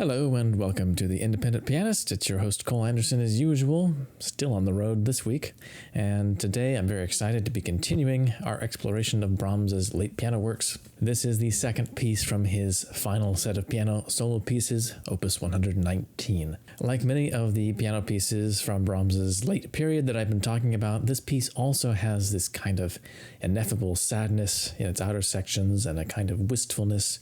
Hello and welcome to The Independent Pianist. It's your host Cole Anderson as usual, still on the road this week, and today I'm very excited to be continuing our exploration of Brahms's late piano works. This is the second piece from his final set of piano solo pieces, Opus 119. Like many of the piano pieces from Brahms's late period that I've been talking about, this piece also has this kind of ineffable sadness in its outer sections and a kind of wistfulness,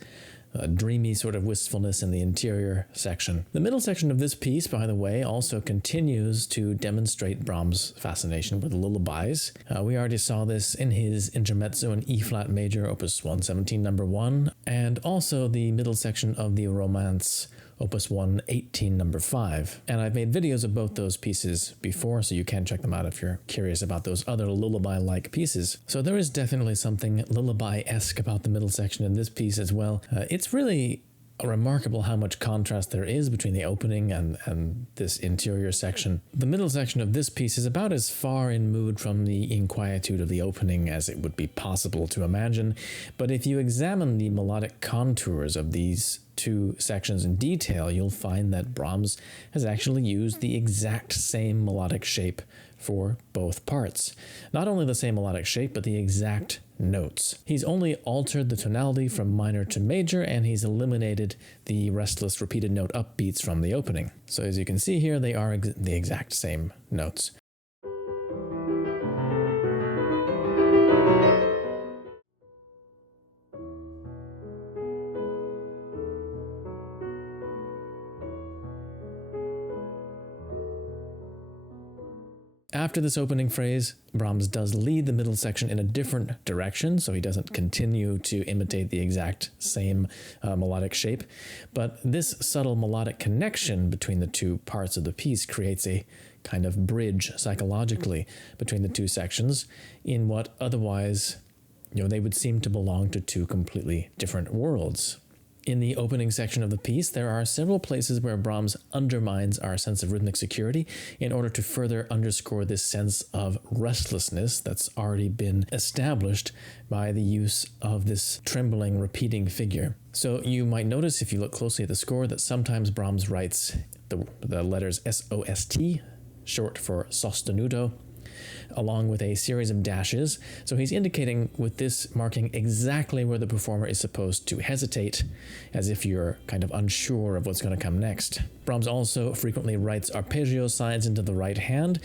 a dreamy sort of wistfulness in the interior section. The middle section of this piece, by the way, also continues to demonstrate Brahms' fascination with lullabies. We already saw this in his Intermezzo in E-flat major, Opus 117, number 1, and also the middle section of the Romance, Opus 118, number 5. And I've made videos of both those pieces before, so you can check them out if you're curious about those other lullaby-like pieces. So there is definitely something lullaby-esque about the middle section in this piece as well. It's really remarkable how much contrast there is between the opening and this interior section. The middle section of this piece is about as far in mood from the inquietude of the opening as it would be possible to imagine, but if you examine the melodic contours of these two sections in detail, you'll find that Brahms has actually used the exact same melodic shape for both parts. Not only the same melodic shape, but the exact notes. He's only altered the tonality from minor to major, and he's eliminated the restless repeated note upbeats from the opening. So as you can see here, they are the exact same notes. After this opening phrase, Brahms does lead the middle section in a different direction, so he doesn't continue to imitate the exact same melodic shape, but this subtle melodic connection between the two parts of the piece creates a kind of bridge psychologically between the two sections in what otherwise, they would seem to belong to two completely different worlds. In the opening section of the piece, there are several places where Brahms undermines our sense of rhythmic security in order to further underscore this sense of restlessness that's already been established by the use of this trembling, repeating figure. So you might notice, if you look closely at the score, that sometimes Brahms writes the letters S-O-S-T, short for sostenuto, along with a series of dashes. So he's indicating with this marking exactly where the performer is supposed to hesitate, as if you're kind of unsure of what's going to come next. Brahms also frequently writes arpeggio signs into the right hand.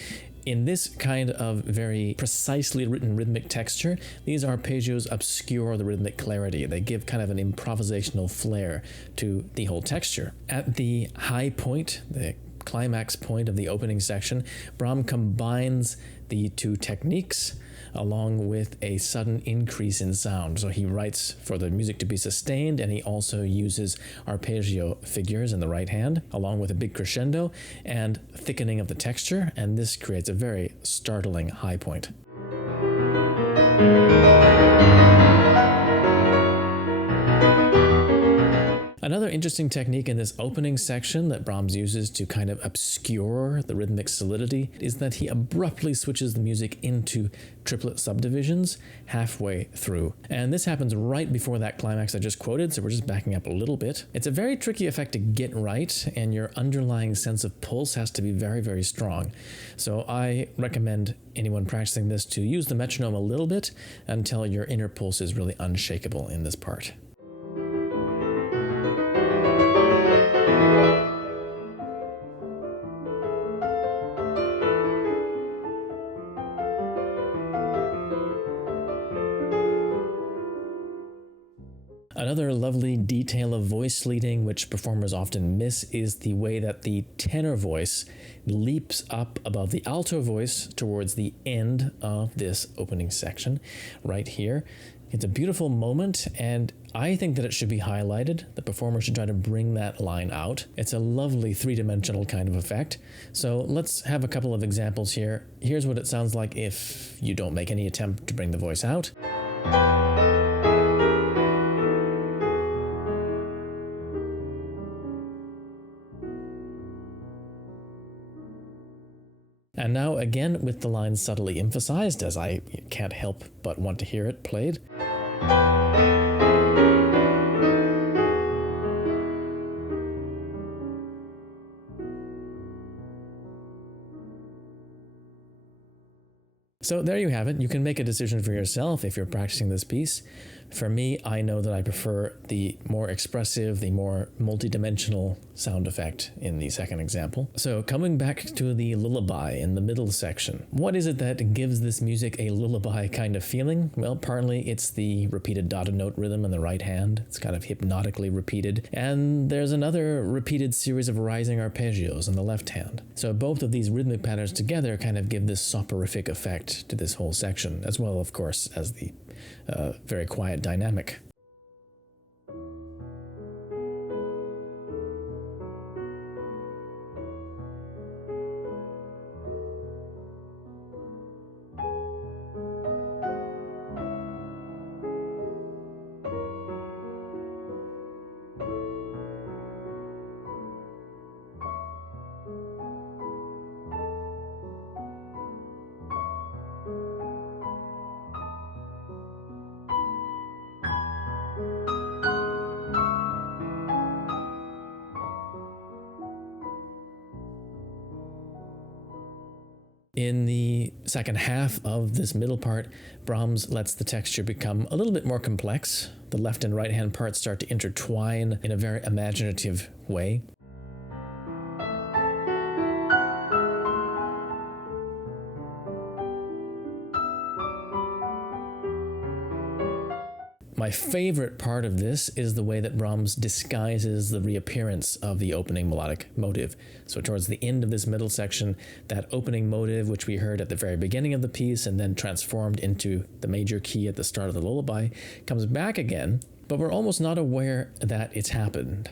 In this kind of very precisely written rhythmic texture, these arpeggios obscure the rhythmic clarity. They give kind of an improvisational flair to the whole texture. At the high point, the climax point of the opening section, Brahms combines the two techniques along with a sudden increase in sound. So he writes for the music to be sustained, and he also uses arpeggio figures in the right hand, along with a big crescendo and thickening of the texture, and this creates a very startling high point. Another interesting technique in this opening section that Brahms uses to kind of obscure the rhythmic solidity is that he abruptly switches the music into triplet subdivisions halfway through. And this happens right before that climax I just quoted, so we're just backing up a little bit. It's a very tricky effect to get right, and your underlying sense of pulse has to be very, very strong. So I recommend anyone practicing this to use the metronome a little bit until your inner pulse is really unshakable in this part. Another lovely detail of voice leading, which performers often miss, is the way that the tenor voice leaps up above the alto voice towards the end of this opening section, right here. It's a beautiful moment, and I think that it should be highlighted. The performer should try to bring that line out. It's a lovely three-dimensional kind of effect. So let's have a couple of examples here. Here's what it sounds like if you don't make any attempt to bring the voice out. And now again with the line subtly emphasized, as I can't help but want to hear it played. So there you have it. You can make a decision for yourself if you're practicing this piece. For me, I know that I prefer the more expressive, the more multidimensional sound effect in the second example. So coming back to the lullaby in the middle section, what is it that gives this music a lullaby kind of feeling? Well, partly it's the repeated dotted note rhythm in the right hand. It's kind of hypnotically repeated. And there's another repeated series of rising arpeggios in the left hand. So both of these rhythmic patterns together kind of give this soporific effect to this whole section, as well, of course, as the very quiet dynamic. In the second half of this middle part, Brahms lets the texture become a little bit more complex. The left and right hand parts start to intertwine in a very imaginative way. My favorite part of this is the way that Brahms disguises the reappearance of the opening melodic motive. So towards the end of this middle section, that opening motive, which we heard at the very beginning of the piece and then transformed into the major key at the start of the lullaby, comes back again, but we're almost not aware that it's happened.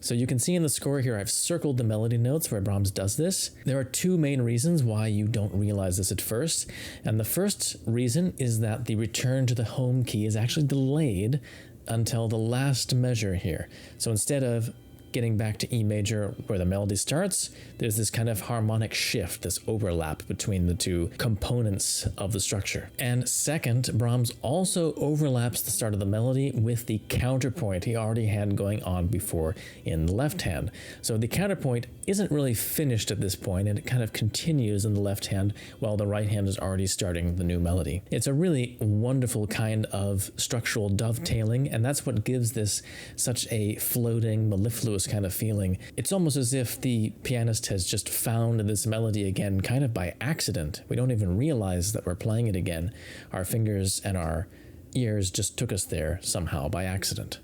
So you can see in the score here, I've circled the melody notes where Brahms does this. There are two main reasons why you don't realize this at first. And the first reason is that the return to the home key is actually delayed until the last measure here. So instead of getting back to E major where the melody starts, there's this kind of harmonic shift, this overlap between the two components of the structure. And second, Brahms also overlaps the start of the melody with the counterpoint he already had going on before in the left hand. So the counterpoint isn't really finished at this point, and it kind of continues in the left hand while the right hand is already starting the new melody. It's a really wonderful kind of structural dovetailing, and that's what gives this such a floating, mellifluous kind of feeling. It's almost as if the pianist has just found this melody again kind of by accident. We don't even realize that we're playing it again. Our fingers and our ears just took us there somehow by accident.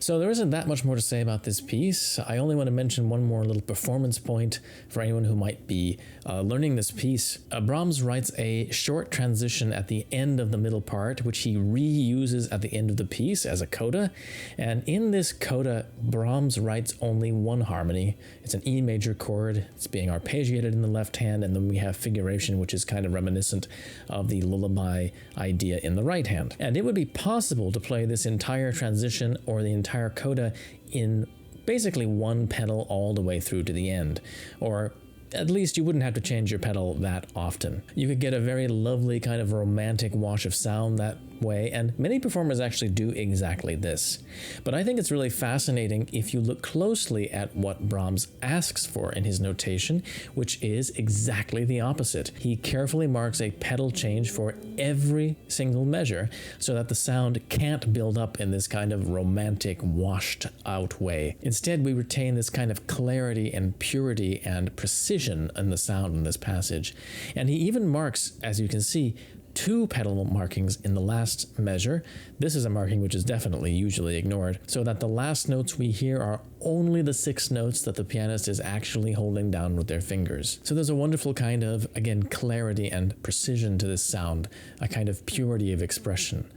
So there isn't that much more to say about this piece. I only want to mention one more little performance point for anyone who might be learning this piece. Brahms writes a short transition at the end of the middle part, which he reuses at the end of the piece as a coda. And in this coda, Brahms writes only one harmony. It's an E major chord. It's being arpeggiated in the left hand, and then we have figuration, which is kind of reminiscent of the lullaby idea in the right hand. And it would be possible to play this entire transition or the entire coda in basically one pedal all the way through to the end, or at least you wouldn't have to change your pedal that often. You could get a very lovely kind of romantic wash of sound that way, and many performers actually do exactly this. But I think it's really fascinating if you look closely at what Brahms asks for in his notation, which is exactly the opposite. He carefully marks a pedal change for every single measure so that the sound can't build up in this kind of romantic, washed out way. Instead, we retain this kind of clarity and purity and precision in the sound in this passage. And he even marks, as you can see, two pedal markings in the last measure. This is a marking which is definitely usually ignored, so that the last notes we hear are only the 6 notes that the pianist is actually holding down with their fingers. So there's a wonderful kind of, again, clarity and precision to this sound, a kind of purity of expression.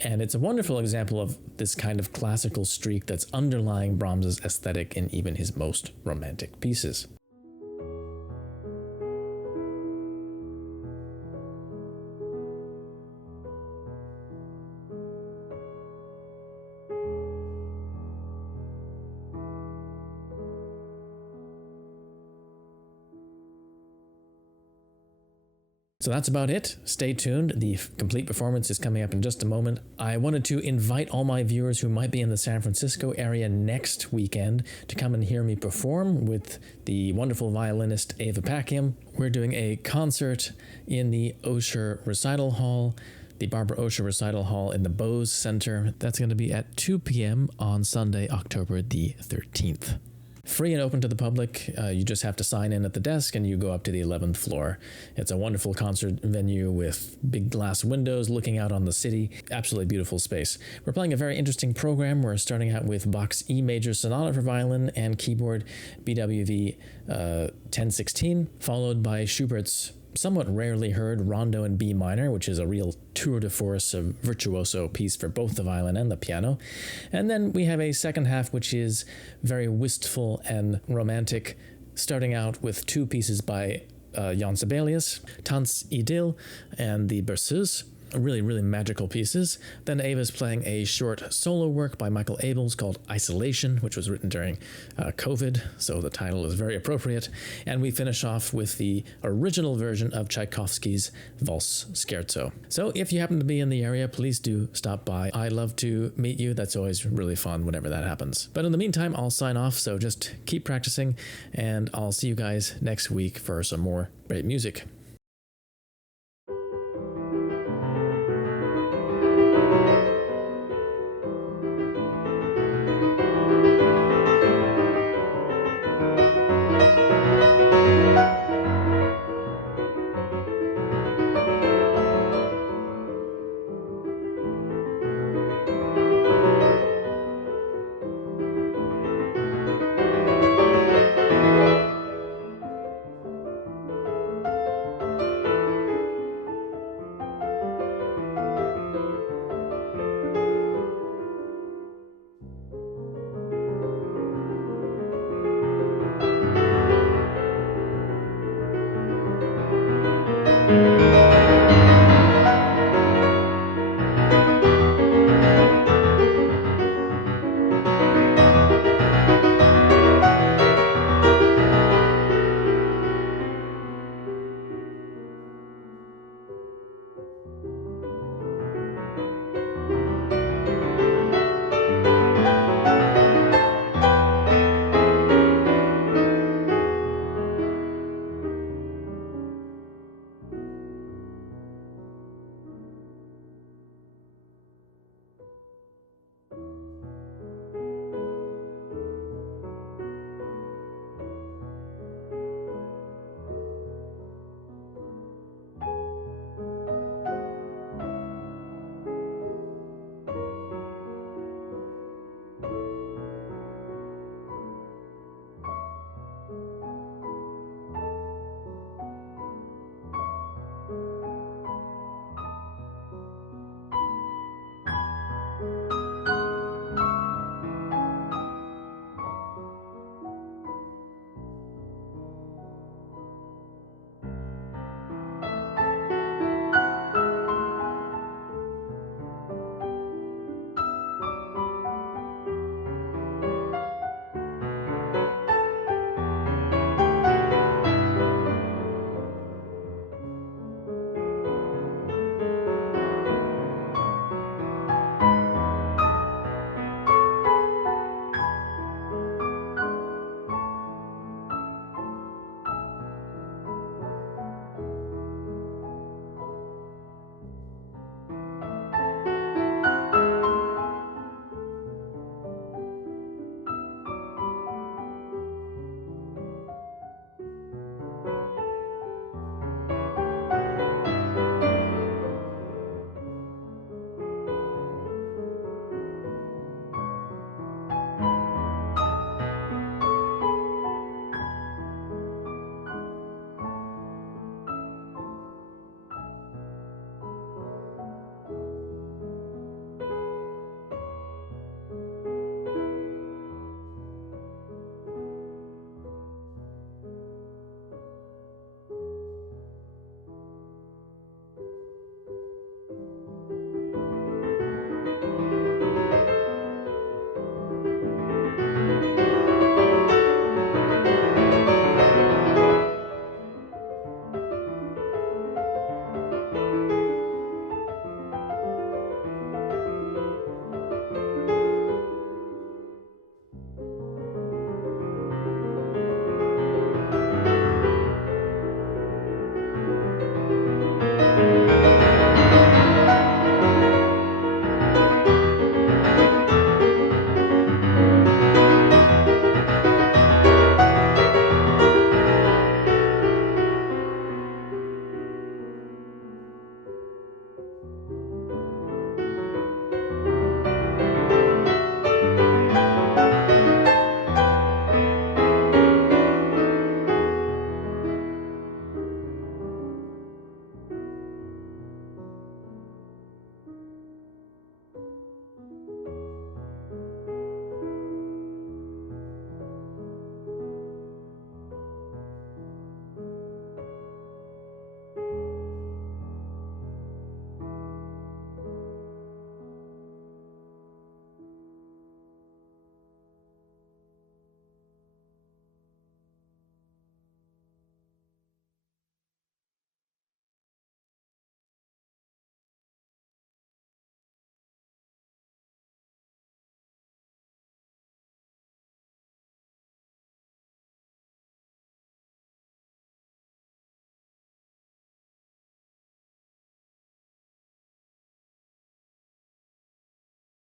And it's a wonderful example of this kind of classical streak that's underlying Brahms's aesthetic in even his most romantic pieces. So that's about it. Stay tuned. The complete performance is coming up in just a moment. I wanted to invite all my viewers who might be in the San Francisco area next weekend to come and hear me perform with the wonderful violinist Eva Packiam. We're doing a concert in the Osher Recital Hall, the Barbara Osher Recital Hall in the Bose Center. That's going to be at 2 p.m. on Sunday, October the 13th. Free and open to the public. You just have to sign in at the desk and you go up to the 11th floor. It's a wonderful concert venue with big glass windows looking out on the city. Absolutely beautiful space. We're playing a very interesting program. We're starting out with Bach's E major sonata for violin and keyboard, BWV 1016, followed by Schubert's somewhat rarely heard Rondo in B minor, which is a real tour de force of virtuoso piece for both the violin and the piano. And then we have a second half which is very wistful and romantic, starting out with two pieces by Jan Sibelius, Tanz Idyll and the Berceuse. Really, really magical pieces. Then Ava's playing a short solo work by Michael Abels called Isolation, which was written during COVID, so the title is very appropriate. And we finish off with the original version of Tchaikovsky's Valse Scherzo. So if you happen to be in the area, please do stop by. I'd love to meet you. That's always really fun whenever that happens. But in the meantime, I'll sign off, so just keep practicing, and I'll see you guys next week for some more great music.